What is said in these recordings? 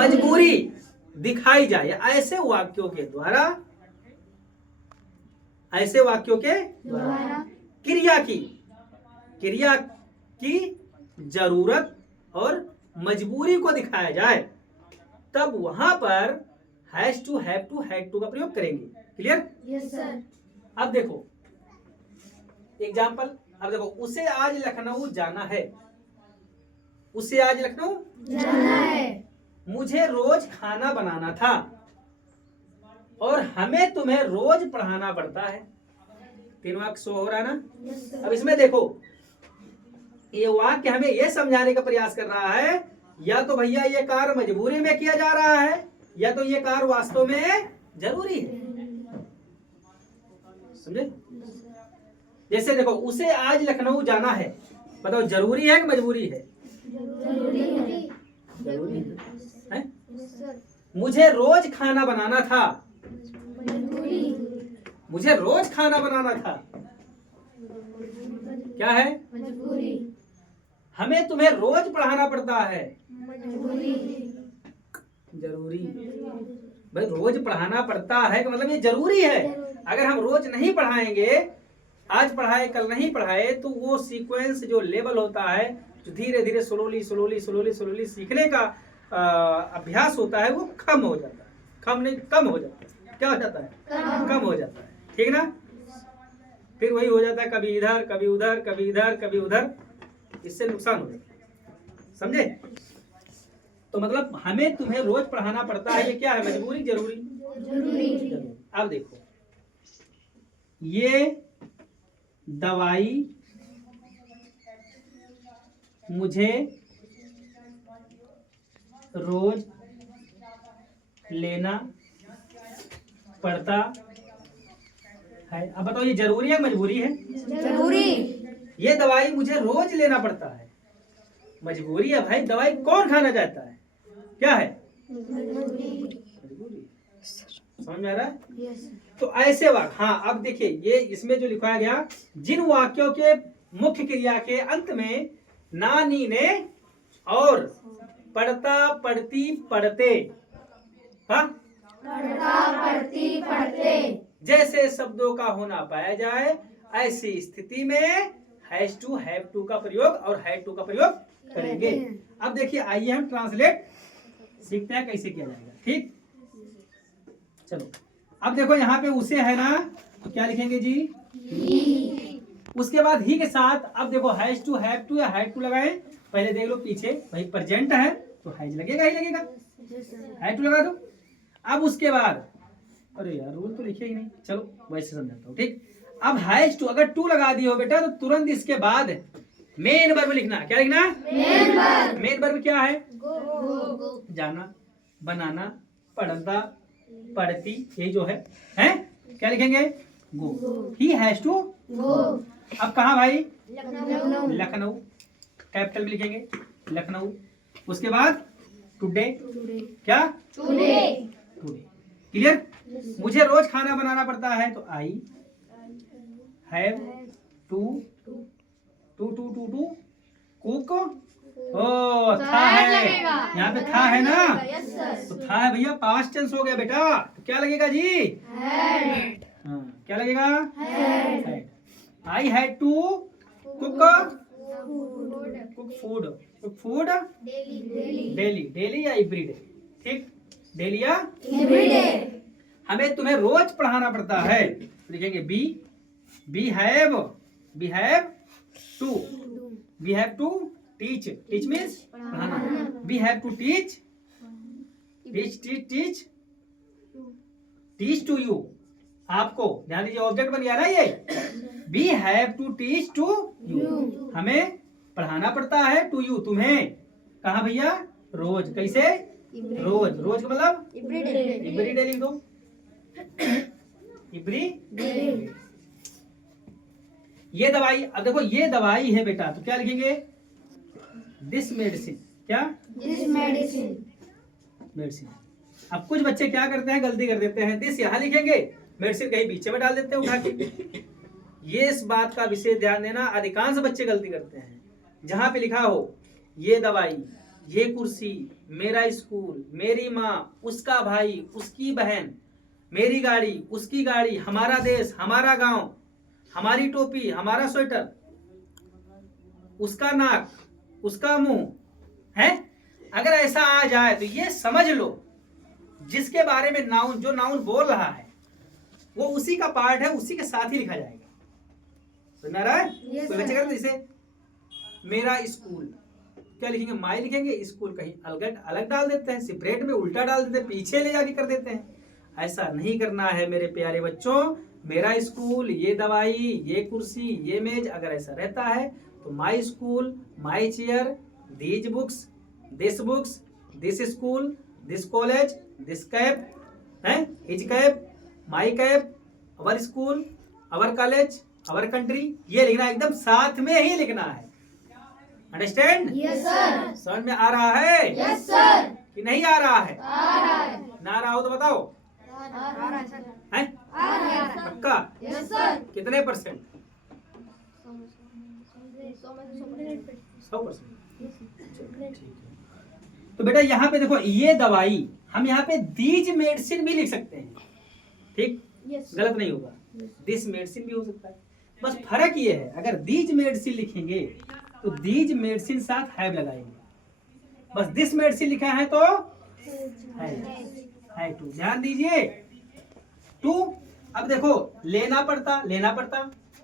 मजबूरी दिखाई जाए, ऐसे वाक्यों के द्वारा, ऐसे वाक्यों के द्वारा क्रिया की जरूरत और मजबूरी को दिखाया जाए, तब वहां पर has to, have to, had to का प्रयोग करेंगे। क्लियर? Yes sir. अब देखो एग्जाम्पल, अब देखो उसे आज लखनऊ जाना है, उसे आज लखनऊ जाना है। मुझे रोज खाना बनाना था और हमें तुम्हें रोज पढ़ाना पड़ता है। तीन वाक्य शो हो रहा है ना? Yes sir. अब इसमें देखो ये वाक्य हमें यह समझाने का प्रयास कर रहा है, या तो भैया ये कार्य मजबूरी में किया जा रहा है, या तो ये कार्य वास्तव में जरूरी है। समझे? जैसे देखो उसे आज लखनऊ जाना है, बताओ जरूरी है कि मजबूरी है? जरूरी है। जरूरी है। Yes sir. मुझे रोज खाना बनाना था, मजबूरी। मुझे रोज खाना बनाना था, क्या है? मजबूरी। हमें तुम्हें रोज पढ़ाना पड़ता है, मजबूरी। जरूरी। भाई रोज पढ़ाना पड़ता है का मतलब ये जरूरी है। अगर हम रोज नहीं पढ़ाएंगे, आज पढ़ाए कल नहीं पढ़ाए, तो वो सीक्वेंस जो लेवल होता है, जो धीरे धीरे स्लोली सीखने का अभ्यास होता है, वो कम हो जाता है। कम हो जाता है। क्या हो जाता है? कम हो जाता है। ठीक ना? फिर वही हो जाता है, कभी इधर कभी उधर, कभी इधर कभी उधर, इससे नुकसान हो जाता है। समझे? तो मतलब हमें तुम्हें रोज पढ़ाना पड़ता है, ये क्या है? मजबूरी, जरूरी? जरूरी। अब देखो ये दवाई मुझे रोज लेना पड़ता है। अब बताओ ये जरूरी है मजबूरी है? जरूरी। ये दवाई मुझे रोज लेना पड़ता है, मजबूरी है। भाई दवाई कौन खाना चाहता है? क्या है? मजबूरी। समझ में आ रहा है? यस। तो ऐसे वाक्य, हाँ अब देखिए ये इसमें जो लिखवाया गया, जिन वाक्यों के मुख्य क्रिया के अंत में ना, नी, ने और पढ़ता, पढ़ती, पढ़ते, हाँ, पढ़ता, पढ़ती, पढ़ते जैसे शब्दों का होना पाया जाए, ऐसी स्थिति में हैज टू, हैव टू का प्रयोग और हैड टू का प्रयोग करेंगे। अब देखिए आइए हम ट्रांसलेट सीखते हैं कैसे किया जाएगा। ठीक, चलो अब देखो यहाँ पे उसे है ना, तो क्या लिखेंगे जी? ही। उसके बाद ही के साथ अब देखो हैज टू, हैव टू या हैड टू लगाएं। पहले देख लो पीछे, भाई प्रेजेंट है तो हैज लगेगा ही लगेगा, हैड टू लगा दो। अब उसके बाद, अरे यार रूल तो लिखे ही नहीं, चलो वैसे समझाता हूँ। ठीक, अब हैज टू अगर टू लगा दिए हो बेटा, तो तुरंत इसके बाद मेन वर्ब लिखना। क्या लिखना? मेन वर्ब क्या है? गो। जाना, बनाना, पढ़ता, पढ़ती, ये जो है क्या लिखेंगे? Go. He has to go. अब कहाँ भाई? लखनऊ। लखनऊ, कैपिटल में लिखेंगे लखनऊ। उसके बाद टुडे, क्या? टुडे। टुडे। क्लियर? मुझे रोज खाना बनाना पड़ता है, तो आई हैव टू कुक। ओ था है, यहाँ पे था है ना, तो था है भैया, पास्ट टेंस हो गया बेटा, तो क्या लगेगा जी? हैड। हाँ, क्या लगेगा? Had. I had to cook food daily या एवरीडे। ठीक, डेली या एवरीडे। हमें तुम्हें रोज पढ़ाना पड़ता है, तो लिखेंगे we have to teach means पढ़ाना। We have to teach to you, आपको ध्यान दीजिए, ऑब्जेक्ट बन गया ना ये। We have to teach to you, हमें पढ़ाना पड़ता है, टू यू, तुम्हें। कहा भैया? रोज। कैसे? रोज। रोज का मतलब एवरीडे लिख दो, एवरीडे। ये दवाई, अब देखो ये दवाई है बेटा, तो क्या लिखेंगे? This medicine. क्या? This medicine. मेडिसिन। अब कुछ बच्चे क्या करते हैं, गलती कर देते हैं, दिस यहाँ लिखेंगे, मेडिसिन कहीं बीच में डाल देते हैं उठा के। ये इस बात का विशेष ध्यान देना, अधिकांश बच्चे गलती करते हैं। जहां पे लिखा हो ये दवाई, ये कुर्सी, मेरा स्कूल, मेरी माँ, उसका भाई, उसकी बहन, मेरी गाड़ी, उसकी गाड़ी, हमारा देश, हमारा गांव, हमारी टोपी, हमारा स्वेटर, उसका नाक, उसका मुंह है। अगर ऐसा आ जाए तो ये समझ लो जिसके बारे में नाउन, जो नाउन बोल रहा है वो उसी का पार्ट है, उसी के साथ ही लिखा जाएगा। समझ में आ रहा है? Yes, कोई sir. बच्चे करते जैसे मेरा स्कूल, क्या लिखेंगे? माई लिखेंगे, स्कूल कहीं अलग अलग डाल देते हैं, सेपरेट में उल्टा डाल देते हैं, पीछे ले जाके कर देते हैं। ऐसा नहीं करना है मेरे प्यारे बच्चों। मेरा स्कूल, ये दवाई, ये कुर्सी, ये मेज, अगर ऐसा रहता है तो my school, my chair, these books, this school, this college, this cap है, his cap, my cap, our school, our college, our country, ये लिखना एकदम साथ में ही लिखना है। अंडरस्टैंड? Yes, sir. समझ में आ रहा है Yes, sir. कि नहीं आ रहा है? आ रहा है. ना आ रहा हो तो बताओ। आ रहा है सर. हैं? आ रहा है. पक्का? Yes, sir. कितने %? 100%। तो बेटा यहाँ पे देखो, ये दवाई हम यहाँ पे दीज मेडिसिन भी लिख सकते हैं, ठीक? Yes. गलत नहीं होगा, दिस मेडिसिन भी हो सकता है। बस फर्क ये है, अगर दीज मेडिसिन लिखेंगे तो दीज मेडिसिन साथ हैव लगाएंगे, बस दिस मेडिसिन लिखा है तो है टू। ध्यान दीजिए, टू। अब देखो लेना पड़ता,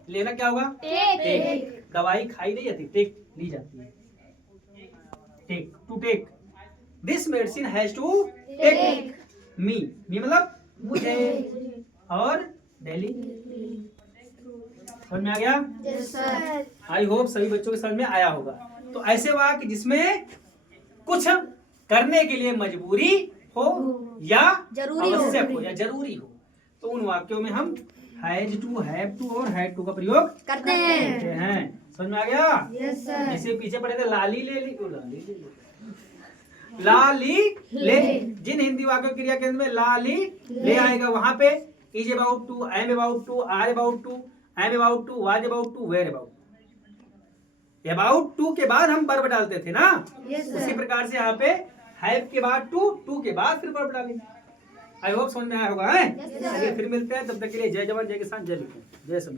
लेना क्या होगा? टेक। दवाई खाई नहीं जाती, टेक ली जाती है, take, to take. This medicine has to take me मतलब मुझे, और डेली। समझ में आ गया? Yes, sir. आई होप सभी बच्चों के समझ में आया होगा। तो ऐसे वाक्य जिसमें कुछ करने के लिए मजबूरी हो या जरूरी हो। आवश्यक हो या जरूरी हो, तो उन वाक्यों में हम हैज टू, हैव टू और हैड टू का प्रयोग करते हैं. करते हैं। समझ में आ गया? Yes, sir. जैसे पीछे पढ़े थे लाली ले ली, लाली ले। जिन हिंदी वाक्यों क्रिया केंद्र में लाली ले आएगा वहां पे is about to, am about to, are about to, am about to, was about to, were about. About to के बाद हम वर्ब डालते थे ना, Yes, sir. उसी प्रकार से यहाँ पे हैव के बाद टू, टू के बाद फिर वर्ब डालेंगे। आई होप समझ में आया होगा। Yes, sir. चलिए फिर मिलते हैं, तब तक के लिए जय जवान जय किसान जय लिखें, जय सभी।